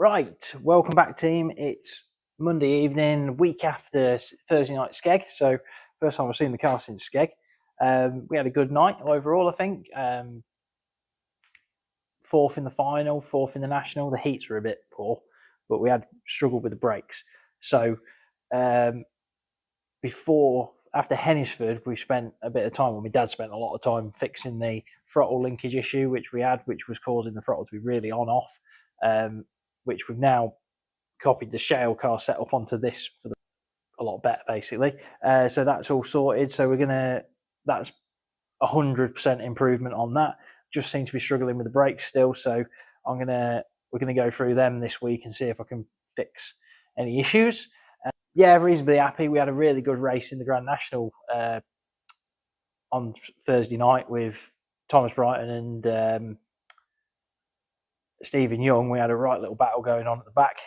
Right, welcome back, team. It's Monday evening, week after Thursday night skeg. So first time I've seen the car since skeg. We had a good night overall, I think. Fourth in the final, fourth in the national. The heats were a bit poor, but we had struggled with the brakes. So after Hennisford, we spent a bit of time. Well, my dad spent a lot of time fixing the throttle linkage issue, which we had, which was causing the throttle to be really on off. Which we've now copied the shale car setup onto this for a lot better, basically. So that's all sorted. So that's 100% improvement on that. Just seem to be struggling with the brakes still. So we're gonna go through them this week and see if I can fix any issues. Yeah, reasonably happy. We had a really good race in the Grand National on Thursday night with Thomas Brighton and Stephen Young. We had a right little battle going on at the back.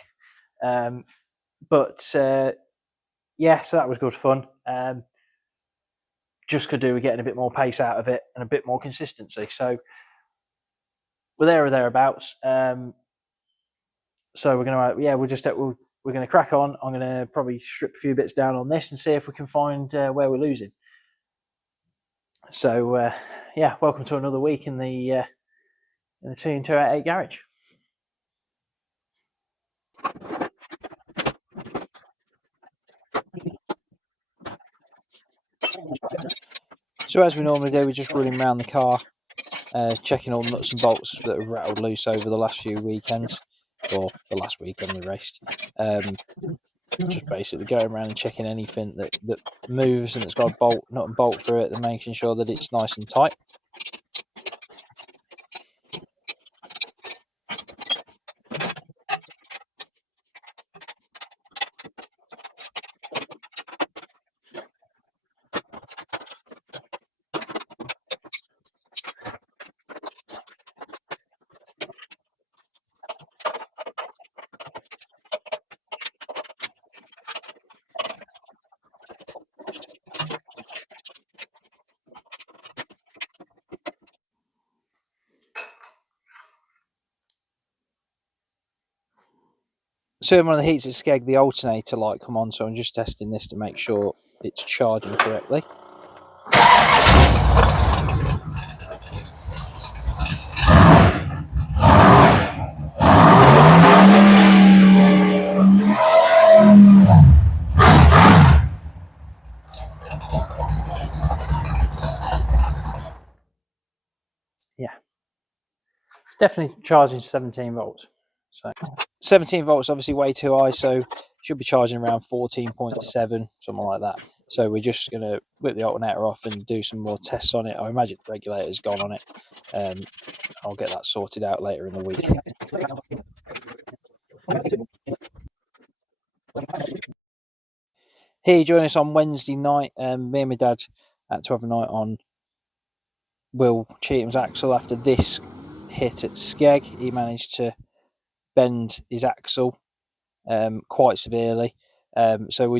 Yeah, so that was good fun. Just could do with getting a bit more pace out of it and a bit more consistency. So we're there or thereabouts. So we're gonna crack on. I'm gonna probably strip a few bits down on this and see if we can find where we're losing. So yeah, welcome to another week in the 288 garage. So as we normally do, we're just running around the car, checking all nuts and bolts that have rattled loose over the last few weekends, or the last weekend we raced. Just basically going around and checking anything that moves and it's got a nut and bolt through it, and making sure that it's nice and tight. So in one of the heats at Skeg, the alternator light come on, so I'm just testing this to make sure it's charging correctly. Yeah, it's definitely charging 17 volts. So 17 volts, obviously way too high, so should be charging around 14.7, something like that. So we're just going to whip the alternator off and do some more tests on it. I imagine the regulator's gone on it. I'll get that sorted out later in the week. Here, join us on Wednesday night. Me and my dad had to have a night on Will Cheatham's axle after this hit at Skeg. He managed to bend his axle quite severely. So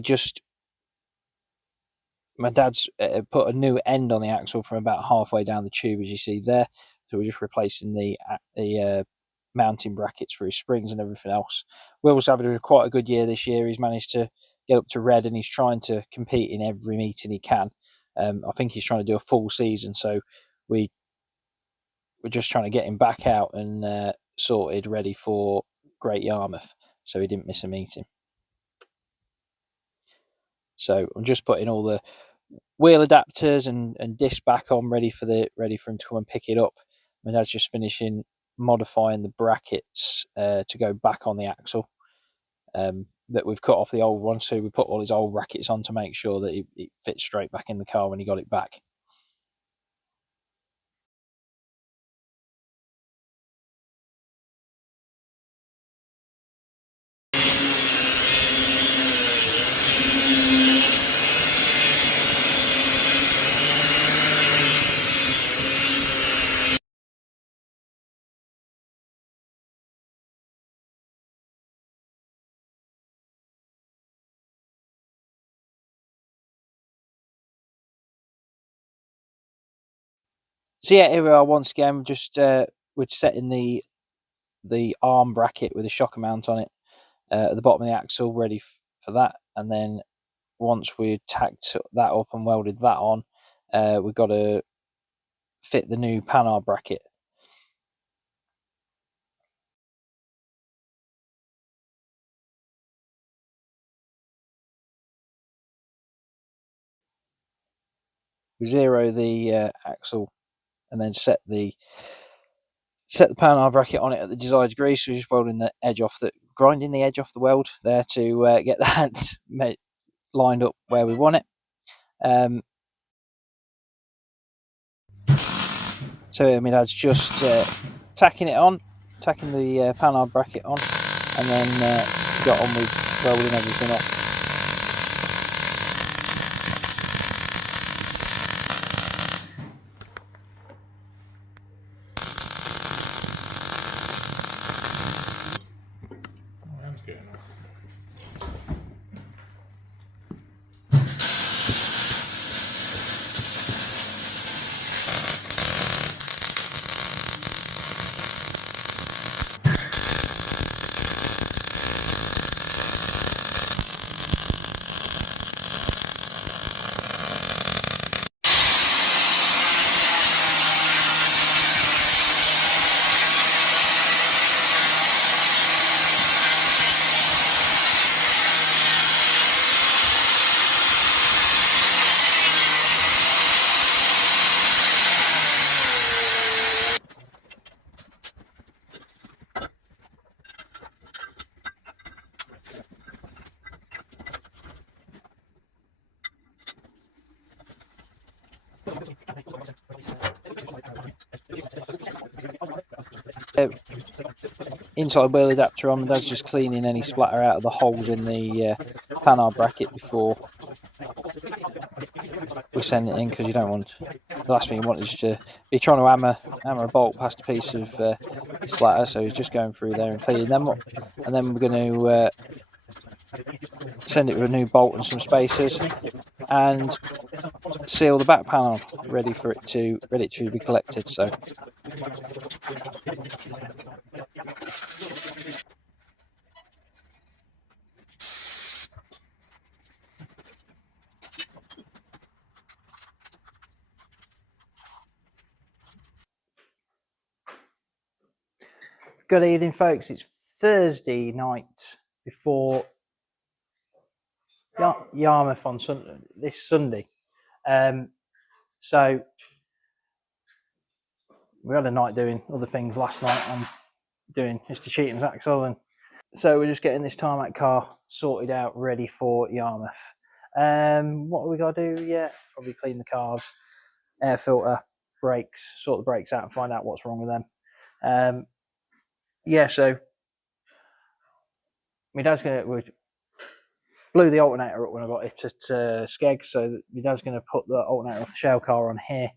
my dad's put a new end on the axle from about halfway down the tube, as you see there. So we're just replacing the mounting brackets for his springs and everything else. Will's having quite a good year this year. He's managed to get up to red, and he's trying to compete in every meeting he can. I think he's trying to do a full season, so we're just trying to get him back out and sorted, ready for Great Yarmouth, so he didn't miss a meeting. So I'm just putting all the wheel adapters and disc back on, ready for him to come and pick it up. My dad's just finishing modifying the brackets to go back on the axle that we've cut off the old one. So we put all his old brackets on to make sure that it fits straight back in the car when he got it back. So yeah, here we are once again. We're setting the the arm bracket with a shocker mount on it at the bottom of the axle, ready for that. And then once we tacked that up and welded that on, we've got to fit the new panel bracket. We zero the axle and then set the panel bracket on it at the desired degree. So we're just welding the edge off grinding the edge off the weld there to get that lined up where we want it. So I mean, that's just tacking the panel bracket on, and then got on with welding everything off. Inside wheel adapter on, that's just cleaning any splatter out of the holes in the panel bracket before we send it in, because you don't want, the last thing you want is to be trying to hammer a bolt past a piece of splatter. So he's just going through there and cleaning them up, and then we're going to send it with a new bolt and some spacers and seal the back panel ready to be collected. So good evening, folks. It's Thursday night before Yarmouth on this Sunday. So we had a night doing other things last night. I'm doing Mr. Cheating's axle, and so we're just getting this tarmac car sorted out, ready for Yarmouth. What have we got to do yet? Probably clean the cars, air filter, brakes, sort the brakes out and find out what's wrong with them. So my dad's blew the alternator up when I got it at Skeg, so my dad's going to put the alternator off the shell car on here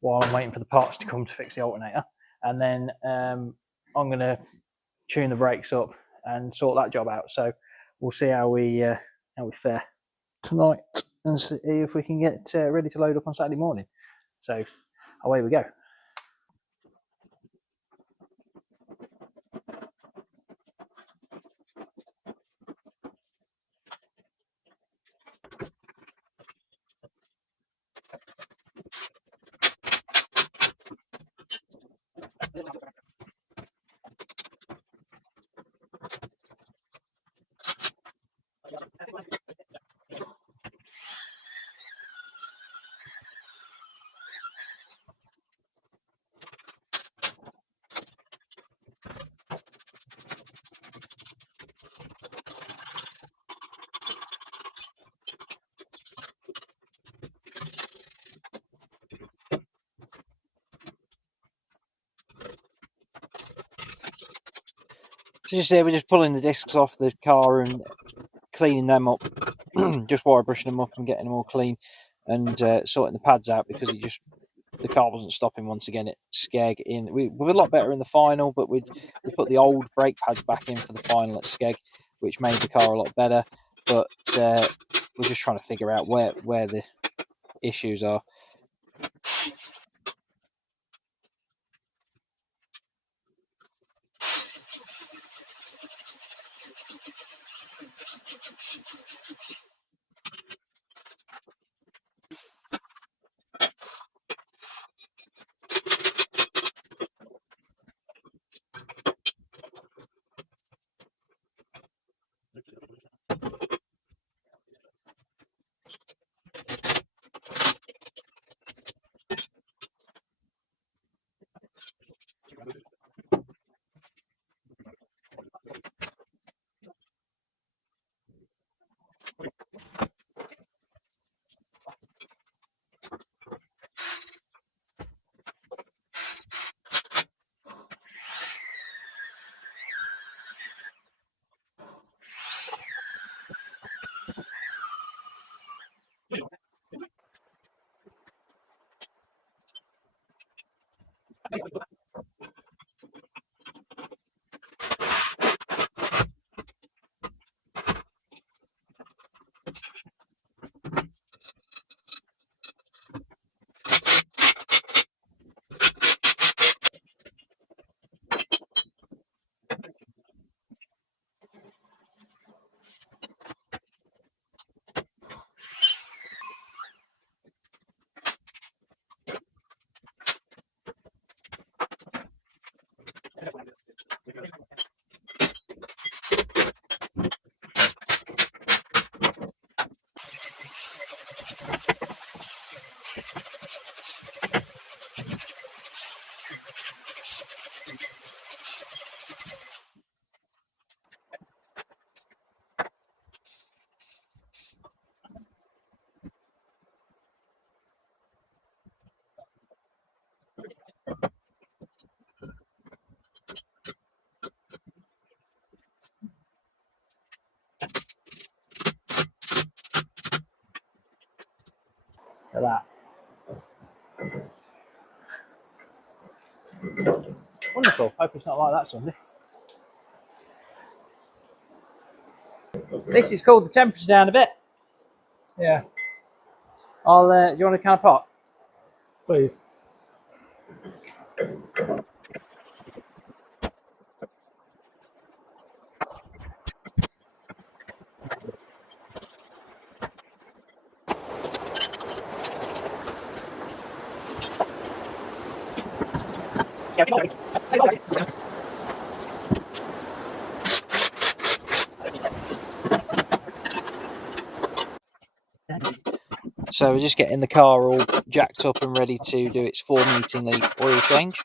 while I'm waiting for the parts to come to fix the alternator, and then I'm going to tune the brakes up and sort that job out. So we'll see how we fare tonight and see if we can get ready to load up on Saturday morning. So away we go. So we're just pulling the discs off the car and cleaning them up, just wire brushing them up and getting them all clean, and sorting the pads out, because the car wasn't stopping once again at Skeg. We were a lot better in the final, but we put the old brake pads back in for the final at Skeg, which made the car a lot better. But we're just trying to figure out where the issues are. Look at that. Wonderful. Hope it's not like that Sunday. This is cooled the temperature down a bit. Yeah. I'll. Do you want a can of pot? Please. So we're just getting the car all jacked up and ready to do its 4 meter leak oil change.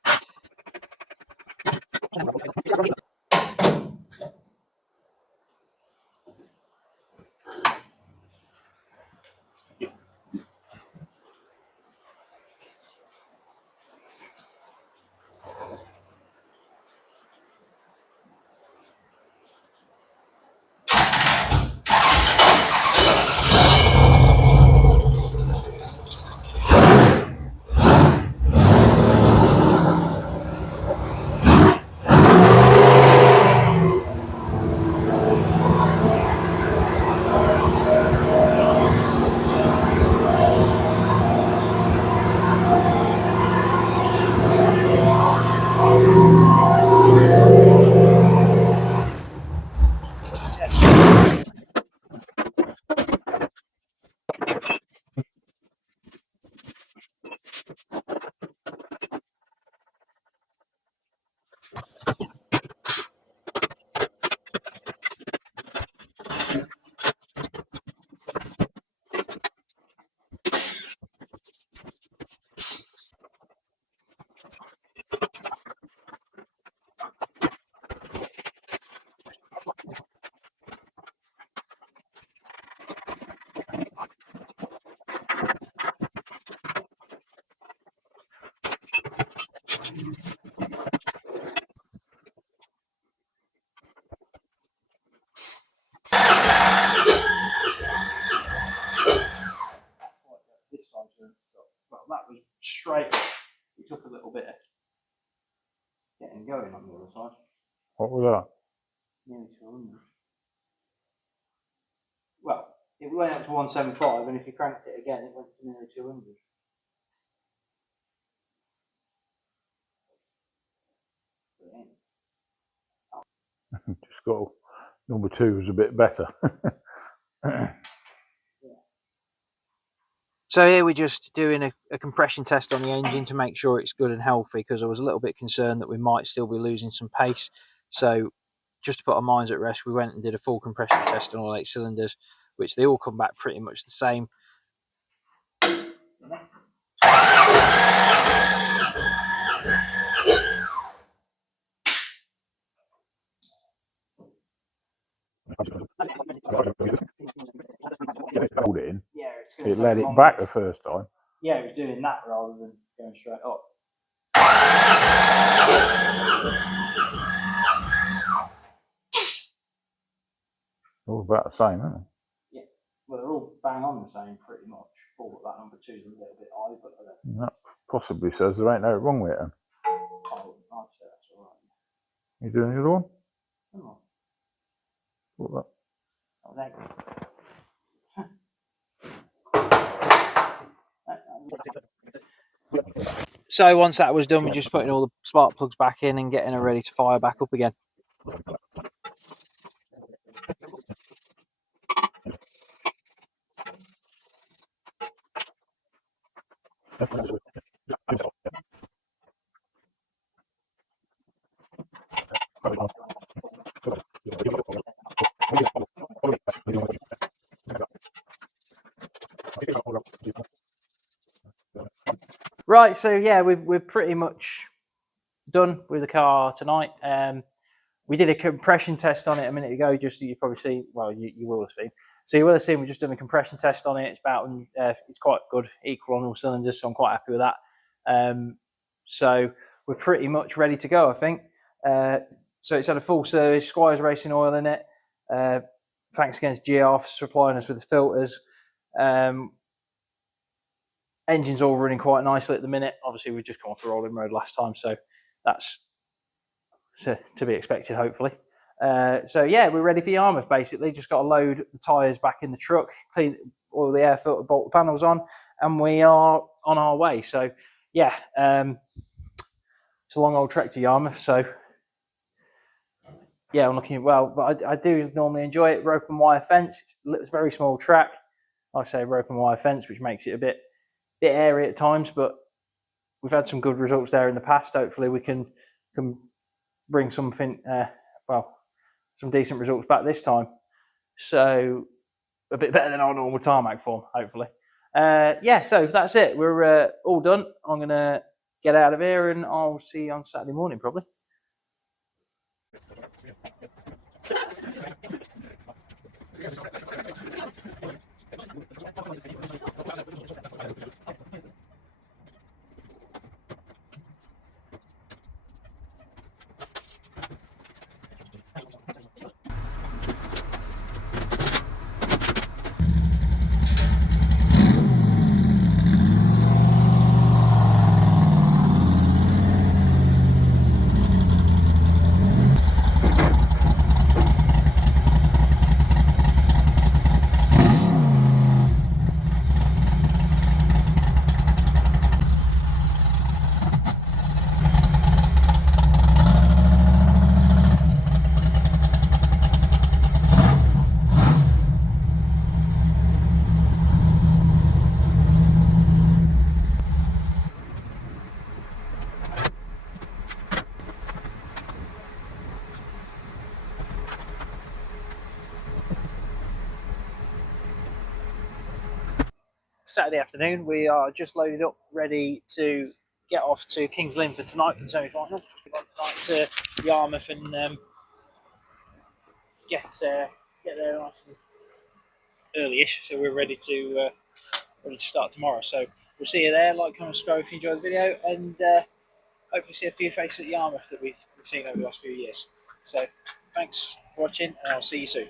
Well, that was straight. It took a little bit of getting going on the other side. What was that? Nearly 200. Well, it went up to 175, and if you cranked it again, it went to nearly 200. Just got number 2 was a bit better. So here we're just doing a compression test on the engine to make sure it's good and healthy, because I was a little bit concerned that we might still be losing some pace. So just to put our minds at rest, we went and did a full compression test on all 8 cylinders, which they all come back pretty much the same. It let it back the first time. Yeah, it was doing that rather than going straight up. All about the same, isn't it? Yeah, well, they're all bang on the same pretty much. All but that number 2 is a little bit high, but That possibly says there ain't no wrong with it. Then. I'd say that's all right. You doing the other one? Come on. What that? Oh, there you go. So once that was done, we're just putting all the spark plugs back in and getting her ready to fire back up again. Right, so yeah, we're pretty much done with the car tonight. We did a compression test on it a minute ago, just so you probably see. Well, you will have seen. So you will have seen we've just done a compression test on it. It's about it's quite good, equal on all cylinders, so I'm quite happy with that. So we're pretty much ready to go, I think. So it's had a full service, Squires racing oil in it. Thanks again to GR for supplying us with the filters. Engine's all running quite nicely at the minute. Obviously, we've just come off the rolling road last time, so that's to be expected, hopefully. So yeah, we're ready for Yarmouth. Basically, just got to load the tyres back in the truck, clean all the air filter, bolt the panels on, and we are on our way. So yeah, it's a long old trek to Yarmouth. So yeah, I'm looking well, but I do normally enjoy it. Rope and wire fence. It's a very small track. Like I say, rope and wire fence, which makes it a bit airy at times, but we've had some good results there in the past. Hopefully, we can bring something, some decent results back this time. So a bit better than our normal tarmac form, hopefully. Yeah, so that's it. We're all done. I'm going to get out of here and I'll see you on Saturday morning, probably. Saturday afternoon, we are just loaded up, ready to get off to King's Lynn for tonight for the semi-final. We've gone tonight to Yarmouth and get there nice and early-ish, so we're ready to start tomorrow. So we'll see you there. Like, comment, subscribe if you enjoyed the video, and hopefully see a few faces at Yarmouth that we've seen over the last few years. So thanks for watching, and I'll see you soon.